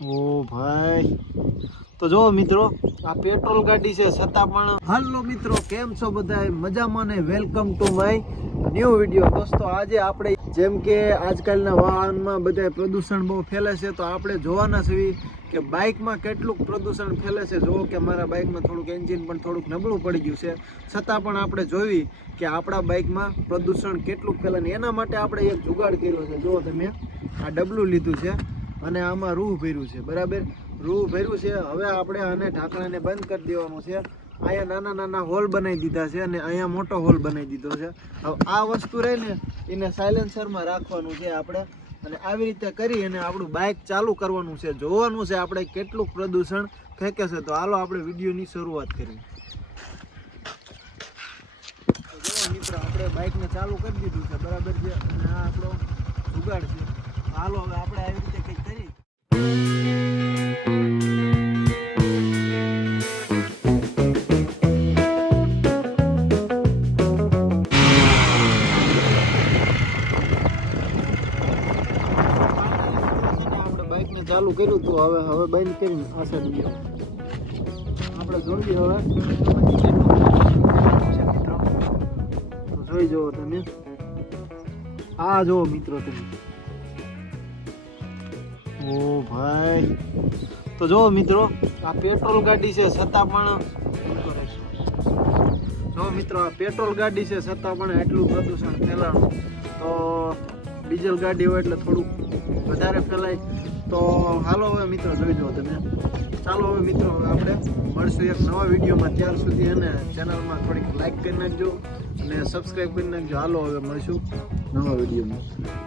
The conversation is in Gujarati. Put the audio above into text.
ઓ ભાઈ. તો જો મિત્રો, આ પેટ્રોલ ગાડી છે, છતાં પણ હાલો મિત્રો, કેમ છો બધા મજામાં ને welcome to my new video. દોસ્તો, આજે આપણે જેમ કે આજકાલના વાહનમાં બધા પ્રદૂષણ બહુ ફેલે છે, તો આપણે જોવાના છીએ કે બાઇકમાં કેટલું પ્રદૂષણ ફેલે છે. જુઓ કે મારા બાઇકમાં થોડુંક એન્જિન પણ થોડુંક નબળું પડી ગયું છે. છતાં પણ આપણે જોઈ કે આપણા બાઇકમાં પ્રદૂષણ કેટલું ફેલે ને એના માટે આપણે એક જુગાડ કર્યો છે. જુઓ તમે, આ ડબલું લીધું છે. અને આમાં રૂહ ભર્યું છે, બરાબર? રૂહ ભર્યું છે, હવે આપણે આને ઢાંકણાને બંધ કરી દેવાનું છે. અહીંયા નાના નાના હોલ બનાવી દીધા છે અને અહીંયા મોટો હોલ બનાવી દીધો છે. હવે આ વસ્તુ રહી ને, એને સાયલેન્સરમાં રાખવાનું છે આપણે. અને આવી રીતે કરી અને આપણું બાઇક ચાલુ કરવાનું છે. જોવાનું છે આપણે કેટલું પ્રદૂષણ ફેંકે છે. તો હાલો આપણે વિડીયોની શરૂઆત કરીએ. તો મિત્રો, આપણે બાઇકને ચાલુ કરી દીધું છે, બરાબર છે? અને આ આપણો જુગાડ છે. હાલો હવે આપણે ચાલુ કર્યું હતું હવે હવે બંધ કરીને આ સાઈડ આપણે જોઈએ હવે તો જોઈ જુઓ તમે. આ જુઓ મિત્રો તમે. ઓ ભાઈ. તો જુઓ મિત્રો આ પેટ્રોલ ગાડી છે છતાં પણ જો મિત્રો આ પેટ્રોલ ગાડી છે છતાં પણ એટલું પ્રદૂષણ ફેલાણું. તો ડીઝલ ગાડી હોય એટલે થોડુંક વધારે ફેલાય. તો હાલો હવે મિત્રો, જોઈ જુઓ તમે. ચાલો હવે મિત્રો, હવે આપણે મળશું એક નવા વિડીયોમાં ત્યાર સુધી અને ચેનલમાં થોડીક લાઇક કરી નાખજો અને સબસ્ક્રાઈબ કરી નાખજો. હાલો હવે મળશું નવા વિડીયોમાં.